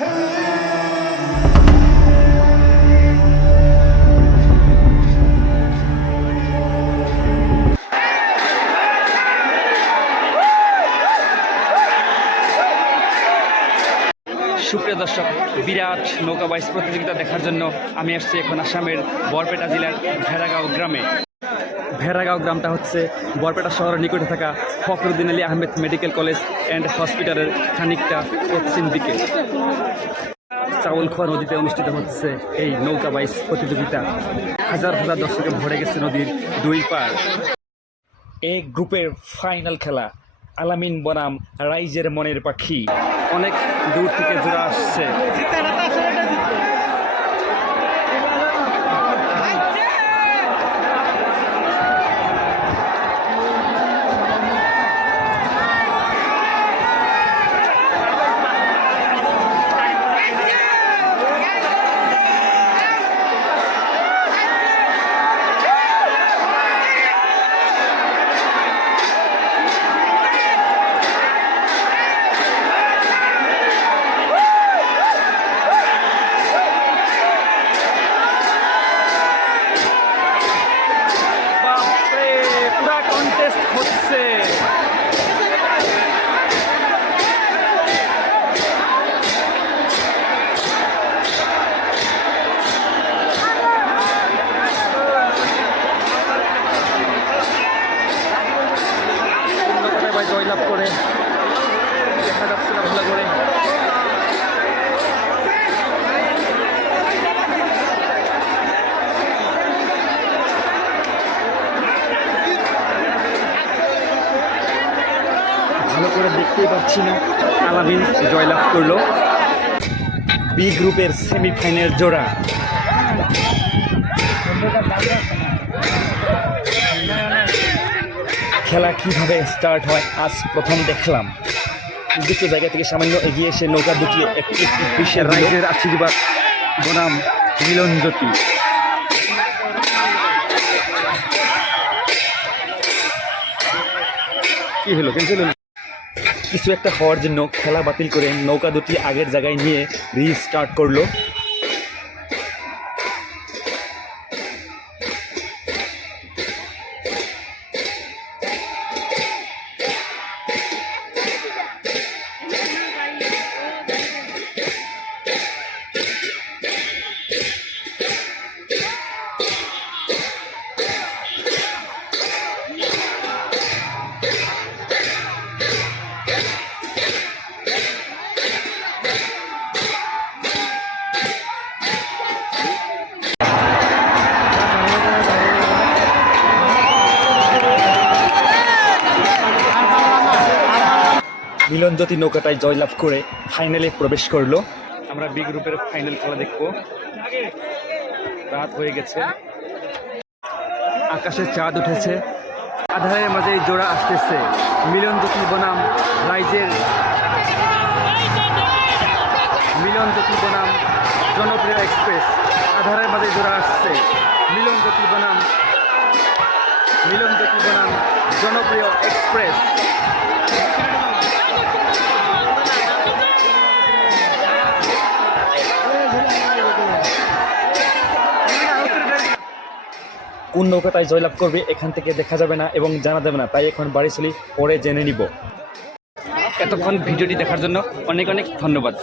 সুপ্রিয় দর্শক, বিরাট নৌকা বাইস প্রতিযোগিতা দেখার জন্য আমি আসছি এখন আসামের বরপেটা জেলার ভেড়াগাঁও গ্রামে। ভেড়াগাঁও গ্রামটা হচ্ছে বরপেটা শহরের নিকটে থাকা Fakhruddin Ali Ahmed medical college and হসপিটালের খানিকটা পশ্চিম দিকে। চাউলখোয়া নদীতে অনুষ্ঠিত হচ্ছে এই নৌকা বাইস প্রতিযোগিতা। হাজার হাজার দর্শকে ভরে গেছে নদীর দুই পার এ গ্রুপের ফাইনাল খেলা, আলামিন বনাম রাইজের মনের পাখি। অনেক দূর থেকে জোড়া আসছে। কন্টেস্ট হচ্ছে জয়লাভ করে দেখা যাচ্ছে না ভালো করে ভালো করে দেখতেই পাচ্ছি না। আলামিন জয়লাভ করল। বি গ্রুপের সেমিফাইনাল জোড়া। খেলা কীভাবে স্টার্ট হয়, আজ প্রথম দেখলাম। দুটো জায়গা থেকে সামান্য এগিয়ে এসে নৌকা দুটি একটি বিশ্বের রাইজের আশীর্বাদ বনাম মিলন জ্যোতি। কি হলো? হলো কিছু একটা হওয়ার জন্য খেলা বাতিল করে নৌকা দুটি আগের জায়গায় নিয়ে রিস্টার্ট করল। মিলন জ্যোতি নৌকাটায় জয়লাভ করে ফাইনালে প্রবেশ করল। আমরা বি গ্রুপের ফাইনাল খেলা দেখব। রাত হয়ে গেছে। আকাশে চাঁদ উঠেছে। আধারের মাঝে জোড়া আসতেছে। মিলন জ্যোতি বনাম রাইজের। মিলন জ্যোতি বনাম জনপ্রিয় এক্সপ্রেস। আধারের মাঝে জোড়া আসছে। মিলন জ্যোতি বনাম। মিলন জ্যোতি বনাম জনপ্রিয় এক্সপ্রেস। কোন নৌকা তাই জয়লাভ করবে এখান থেকে দেখা যাবে না এবং জানা যাবে না। তাই এখন বাড়ি চলি পরে জেনে নিব। এতক্ষণ ভিডিওটি দেখার জন্য অনেক অনেক ধন্যবাদ।